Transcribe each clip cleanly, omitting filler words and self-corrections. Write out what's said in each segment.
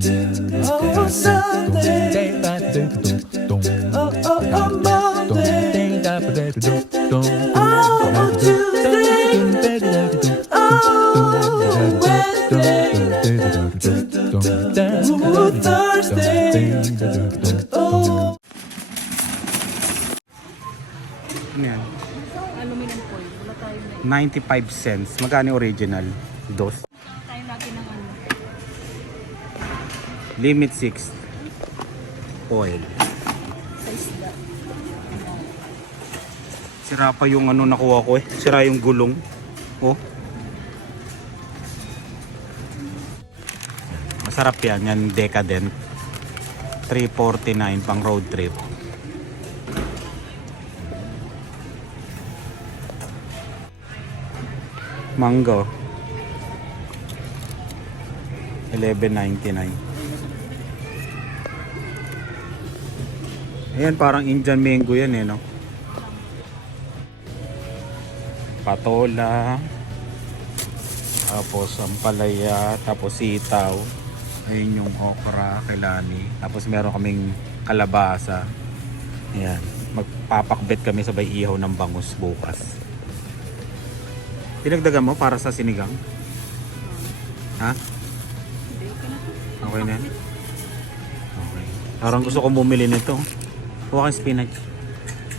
Oh, Sunday. Oh, Monday. Oh, Tuesday. Oh, Wednesday. Ooh, Thursday. Oh. Yan. Aluminum foil. Wala tayo na. 95 cents. Magkano original? Dos. Tayo natin ng ano. Limit 6. Oil. Sa isda. Sira pa yung ano nakuha ko eh. Sira yung gulong. Oh. Masarap yan. Yan Decadent. 349 pang road trip. Mango. 11.99. Ayan, parang Indian mango yan eh, no? Patola. Tapos ampalaya. Tapos sitaw. Ayun yung okra, kilani. Tapos meron kaming kalabasa. Ayan. Magpapakbet kami sabay ihaw ng bangus bukas. Dinagdagan mo para sa sinigang? Ha? Okay na yan? Okay. Parang gusto kong bumili nito. Huwag kang spinach.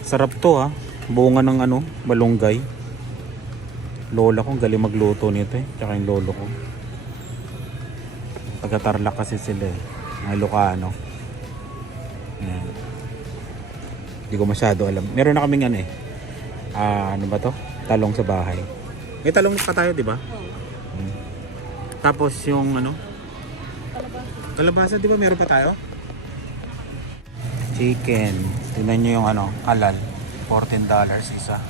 Sarap to ha. Bunga ng ano, malunggay. Lola ko, galing magluto nito eh. Tsaka yung lolo ko. Taga-Tarlac kasi sila eh. Mga Ilocano. Ayan. Hindi ko masyado alam. Meron na kaming ano eh. Ano ba to? Talong sa bahay. May talong pa tayo, di ba? Oo. Tapos yung ano? Kalabasa. Kalabasa, di ba meron pa tayo? Chicken. Tingnan nyo yung ano, halal. $14 isa.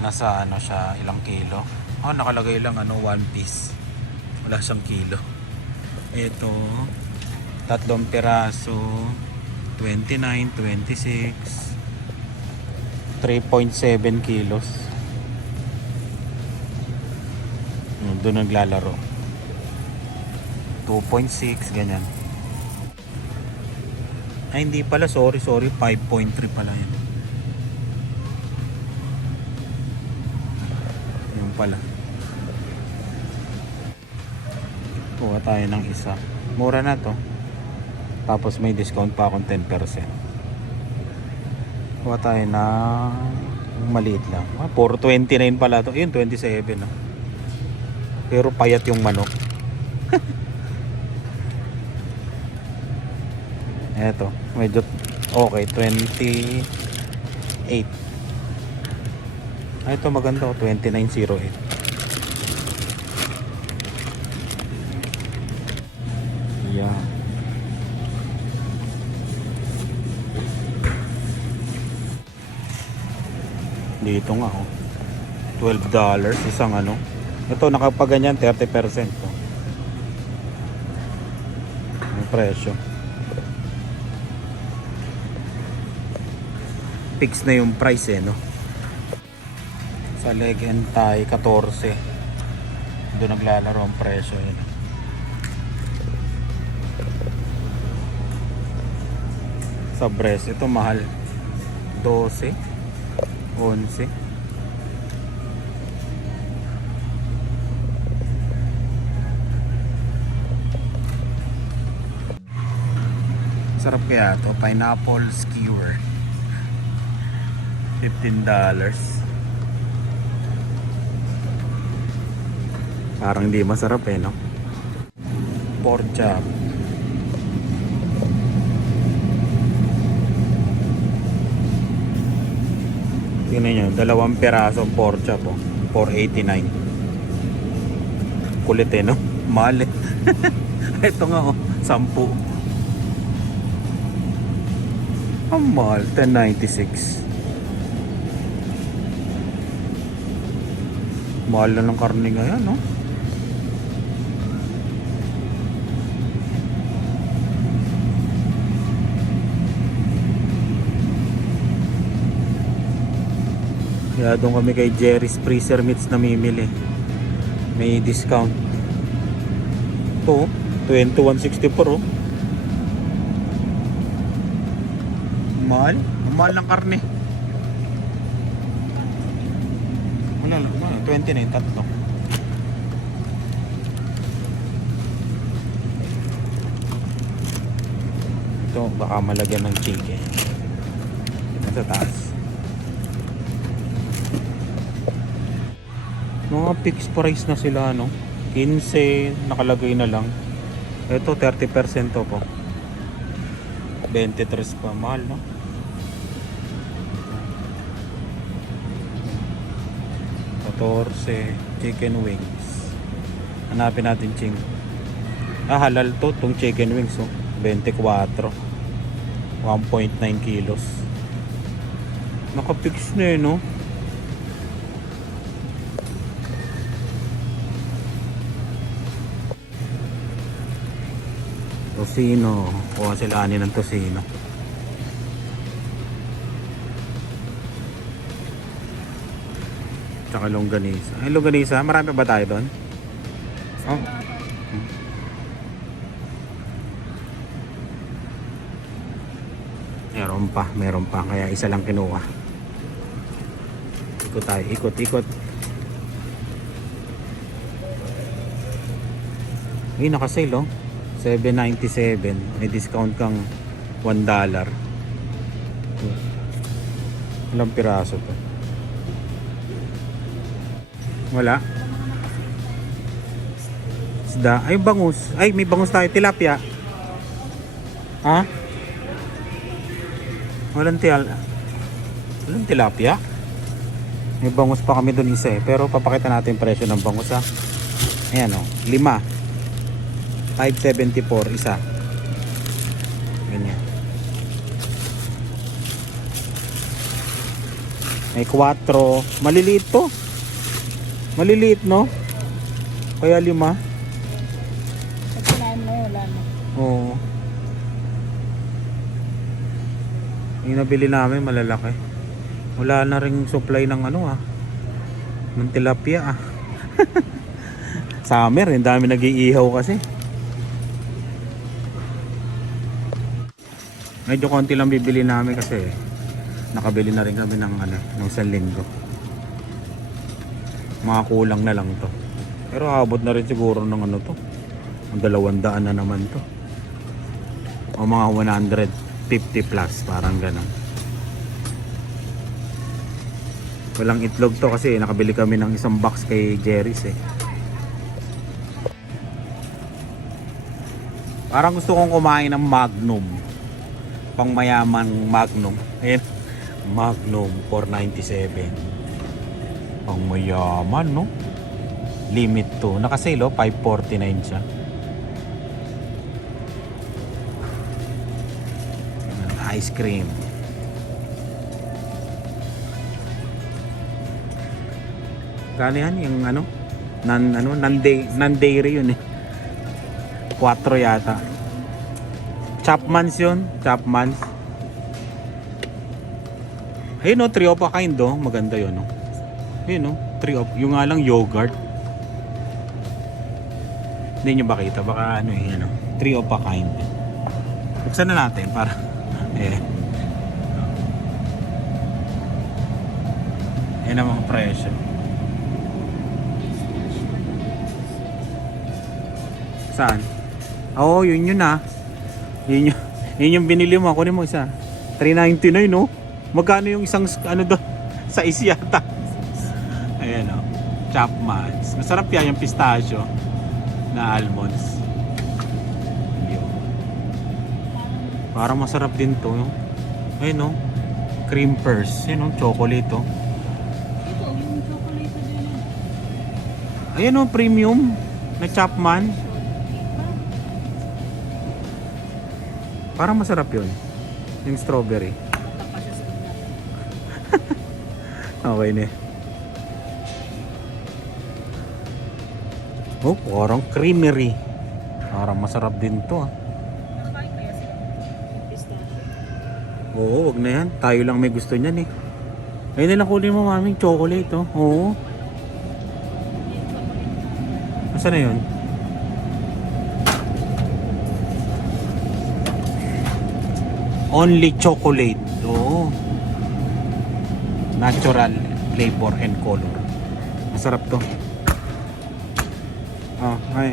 Nasa ano siya, ilang kilo. Oh, nakalagay lang ano, 1 piece. Wala siyang kilo. Ito, 3 piraso. 29, 26. 3.7 kilos. Doon naglalaro. 2.6 ganyan. Ay hindi pala, sorry 5.3 pala yan. Yung pala. Kuha tayo ng isa. Mura na to. Tapos may discount pa akong 10%. Kuha tayo ng maliit lang. 4.29 pala to. Yun 27 no. Pero payat yung manok. Eto, medyo okay, 28. Ito maganda, 29.08. Yeah. Dito nga oh. $12 isang ano. Ito nakapaganyan 30% to. Ang presyo. Fix na yung price eh no. Sa leg and thigh 14. Doon naglalaro ang presyo yun. Sa breast ito mahal 12, 11. Sarap kaya to, pineapple skewer. $15. Parang hindi masarap eh no. Pork chop. Tingnan nyo, 2 piraso pork chop oh. $4.89. Kulit eh no. Mahal eh. Ito nga oh, 10. Ang mahal, $10.96. Mahal na ng karne ngayon, no? Kaya doon kami kay Jerry's Freezer Meats namimili. May discount. Ito, 21.64 oh. Mahal. Ang mahal ng karne. Wala lang. 29, tatlo. Ito, baka malagyan ng chicken. Sa taas. Mga fixed price na sila, no? 15, nakalagay na lang. Ito, 30% to po. 23 pa. Mahal, no? Chicken wings. Hanapin natin ching. Halal to, tong chicken wings, oh. 24. 1.9 kilos. Nakapix na eh, no? Tosino. Kuha sila ani ng tosino. Tsaka longganisa. Ay, longganisa. Marami pa ba tayo doon? Oh. Meron pa. Kaya isa lang kinuha. Ikot tayo. Ikot. Ay, nakasale oh. $7.97. May discount kang $1. Ilang piraso to? Wala. Isda. Ay, bangus. Ay, may bangus tayo. Tilapia. Ha? Walang tilapia. May bangus pa kami doon isa eh. Pero papakita natin presyo ng bangus ha. Ayan o. 5. 5.74 isa. Ganyan. May 4. Maliliit to. Maliliit no? Kaya 5. Pag kinain mo yun, wala na. Oo. Yung nabili namin malalaki. Wala na ring supply ng ng tilapia Summer, yung dami nag-iihaw kasi. Medyo konti lang bibili namin kasi nakabili na rin kami ng ng 1 linggo. Mga kulang na lang to. Pero abot na rin siguro ng to. Ang 200 na naman to. O mga 150 plus, parang ganun. Walang itlog to kasi nakabili kami ng isang box kay Jerry's eh. Parang gusto kong kumain ng Magnum. Pangmayamang Magnum. Ayan. Magnum 497. Pangmayaman, no? Limit to. Nakasale, oh, 549 siya. Ice cream. Kano yan? Yung non-dairy yun eh. 4 yata. Chapman's yun. Chapman's. Ayun no, 3 of a kind oh. Maganda yun no. Ayun no, 3 of. Yung nga lang yogurt. Hindi nyo ba kita? Baka yun no. 3 of a kind. Buksan na natin para yan ang mga presyo. Saan? Oo, yun ah. Yun yung binili mo. Kunin mo isa. 399 no? Magkano yung isang doon? Sa yata. Ayan o. Chapman's. Masarap yan yung pistachio na almonds. Yun. Parang masarap din to. No? Ayun o. Cream purse. Ayun o. Chocolate o. Ito, yung chocolate din. Ayan o. Premium na Chapman. Parang masarap yun. Yung strawberry. Okay na. Oh, parang creamery. Parang masarap din to. Nakain kaya si pistachio. Oo, wag na yan. Tayo lang may gusto niyan eh. Ayun na lang kunin mo maming chocolate oh. Oo. Asa na yun? Only chocolate. Oo. Natural flavor and color. Masarap to. Oh, ay.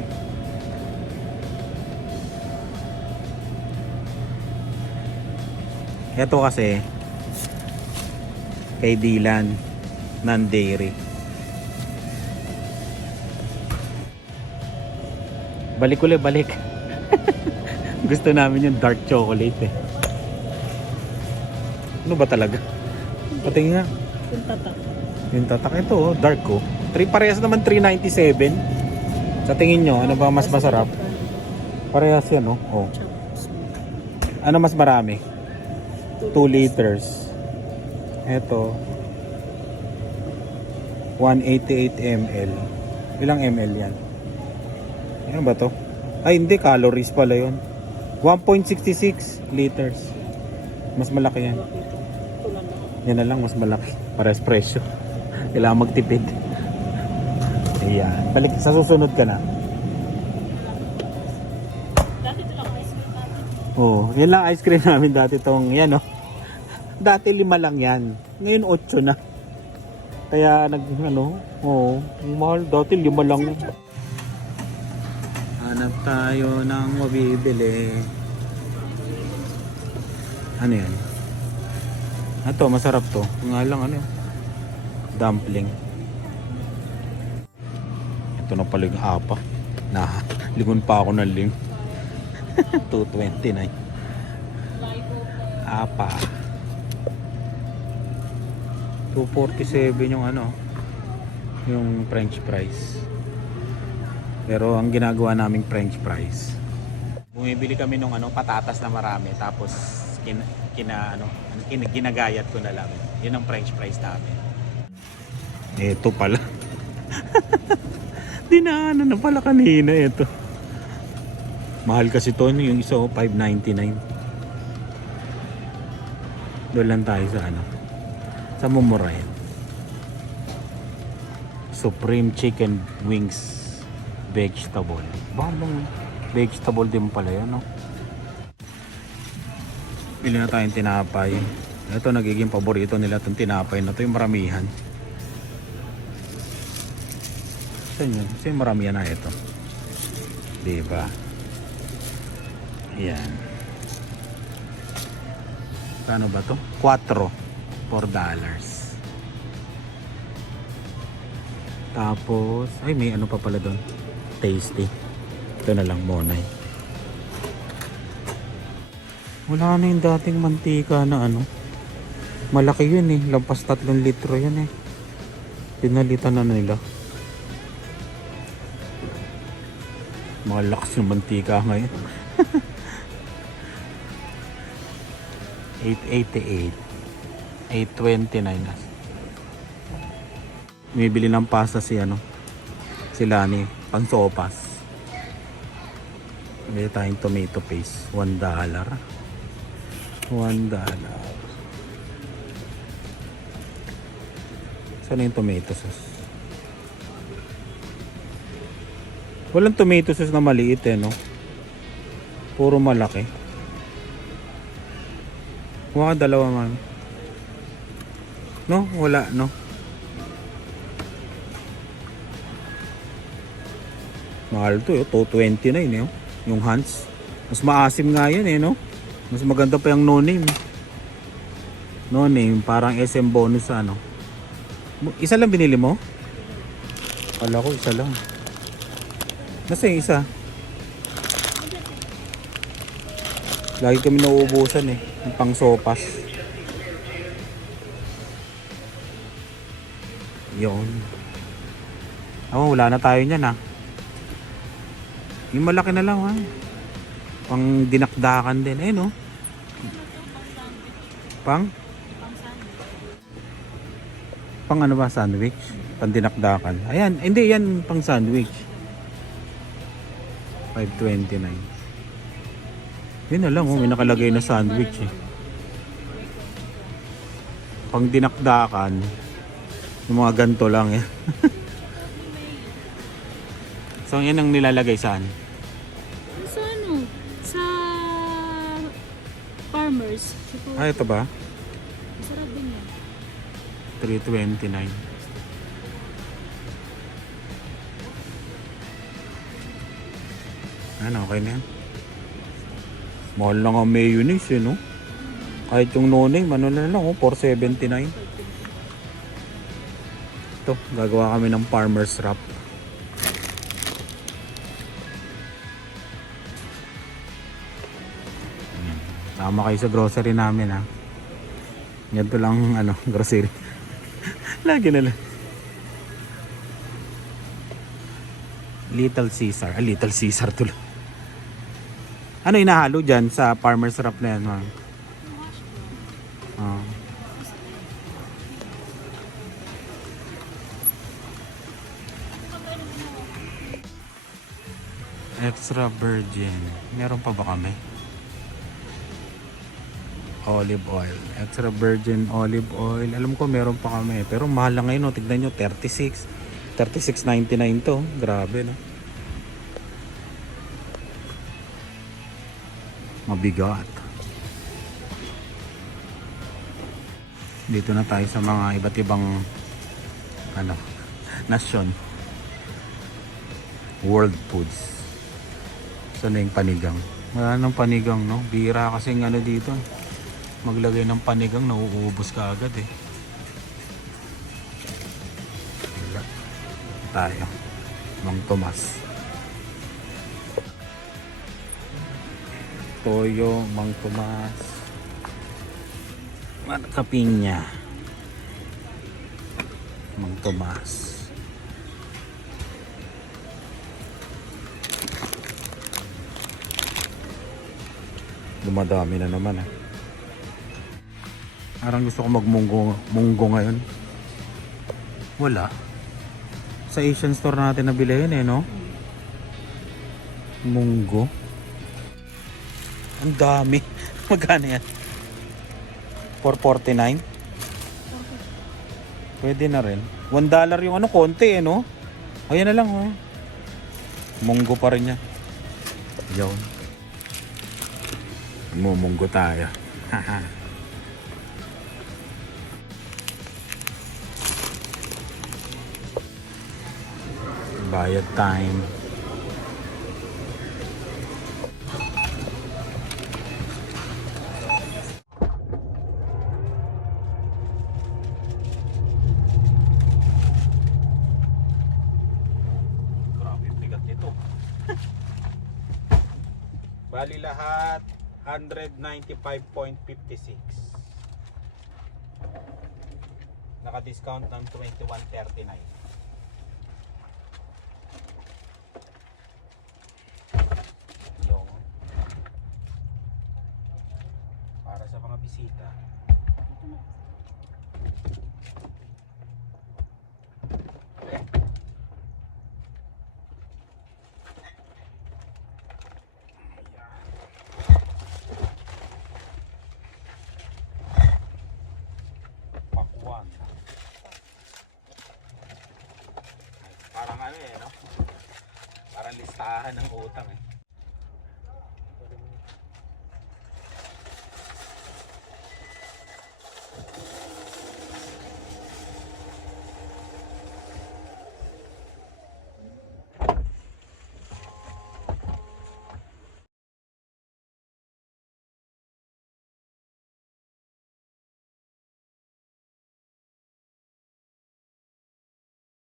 Ito kasi kay Dylan non-dairy. Balik ulit, balik. Gusto namin yung dark chocolate eh. Ano ba talaga? Patingin nga. Yung tatak. Yung tatak ito, oh, dark oh. 3 parehas naman 397. Sa tingin nyo, ano ba mas masarap? Parehas yan, oh. Oh. Ano mas marami? 2 liters. Ito 188 ml. Ilang ml yan? Ano ba to? Ay hindi, calories pala yun. 1.66 liters. Mas malaki yan. Yan na lang, mas malaki. Parehas presyo. Kailangan magtipid. Ayan. Balik sa susunod ka na. Dati ito lang ice cream natin. Oh, yan lang ice cream namin dati tong yan oh. Dati 5 lang yan. Ngayon 8 na. Kaya mahal dati 5 lang. Hanap tayo ng mabibili. Ano yan? Ito, masarap to. Nga lang dumpling. Ito na pala yung apa. Lingon pa ako ng ling. 229. Apa. 247 yung yung french fries. Pero ang ginagawa naming french fries, bumibili kami ng patatas na marami, tapos ginagayat ko na lang. Yun ang french fries namin. Ito pala. Dinaanan na pala kanina ito. Mahal kasi to, yung isa $5.99. Doon lang tayo sa Mumurahin. Supreme Chicken Wings Vegetable. Bang vegetable din pala yan, no? Bili na tayong tinapay. Ito nagiging paborito nila itong tinapay na to, yung maramihan. Saan yun? Saan yung maramihan na ito? Diba? Yan. Kano ba to? 4 $4. Tapos ay may pa pala doon, tasty. Ito na lang monay. Wala na yung dating mantika na malaki yun eh, lampas 3 litro yan eh. Pinalitan na nila. Malakas yung mantika ngayon. 888 829. Bumibili ng pasta si Lani, pang-sopas. Bili tayong tomato paste, $1. $1. Saan yung tomato sauce? Walang tomato sauce na maliit no? Puro malaki. Mga dalawa man. No? Wala, no? Mahal to, 229 eh. Yung Hans. Mas maasim nga yun no? Mas maganda pa yung no name. No name, parang SM bonus Isa lang binili mo? Kala ko isa lang. Nasa yung isa? Lagi kami nauubusan yung pang sopas. Yun. Wala na tayo niyan Yung malaki na lang pang dinakdakan din Pang ano ba, sandwich? Pang dinakdakan. Ayan, hindi yan pang sandwich. 529. Yun na lang may nakalagay na sandwich Pang dinakdakan, yung mga ganto lang So yan ang nilalagay saan? Sa sa farmer. $3. Ah, ito ba? Masarap din yan. 329. Ano, okay na yan. Mahal lang ang mayonnaise eh, no? Kahit yung no-name, ano na lang, oh, 479. Ito, gagawa kami ng farmer's wrap. Tama kayo sa grocery namin, ha. Ganito lang, ano, grocery. Lagi na lang. Little Caesar. Ah, Little Caesar tuloy. Ano inahalo dyan sa farmer's wrap na yan, ma'am? Ah. Extra virgin. Meron pa ba kami? Olive oil. Extra virgin olive oil. Alam ko meron pa kami. Pero mahal lang ngayon. No? Tignan nyo, 36. 36.99 to. Grabe, no? Mabigat. Dito na tayo sa mga iba't ibang ano, nasyon. World foods. Saan na yung panigang? Wala nang panigang, no? Bira kasi ano dito. Maglagay ng panigang, nauubos ka agad eh. Wala. Tayo. Mang Tomas. Toyo, Mang Tomas. Kapinya. Mang Tomas. Dumadami na naman eh. Parang gusto ko magmunggo ngayon. Wala. Sa Asian store natin nabili yun eh, no? Munggo. Ang dami. Magkano yan? 4.49? Pwede na rin. $1 yung ano, konti eh, no? Ayan na lang, oh. Munggo pa rin yan. Yun. Mumunggo tayo. Haha. Bayad time. Grabe bigat nito. Bali lahat 195.56. Naka-discount ng 21.39. Yung para sa mga bisita. Pakuan. Parang ano eh, no? Parang listahan ng utang eh.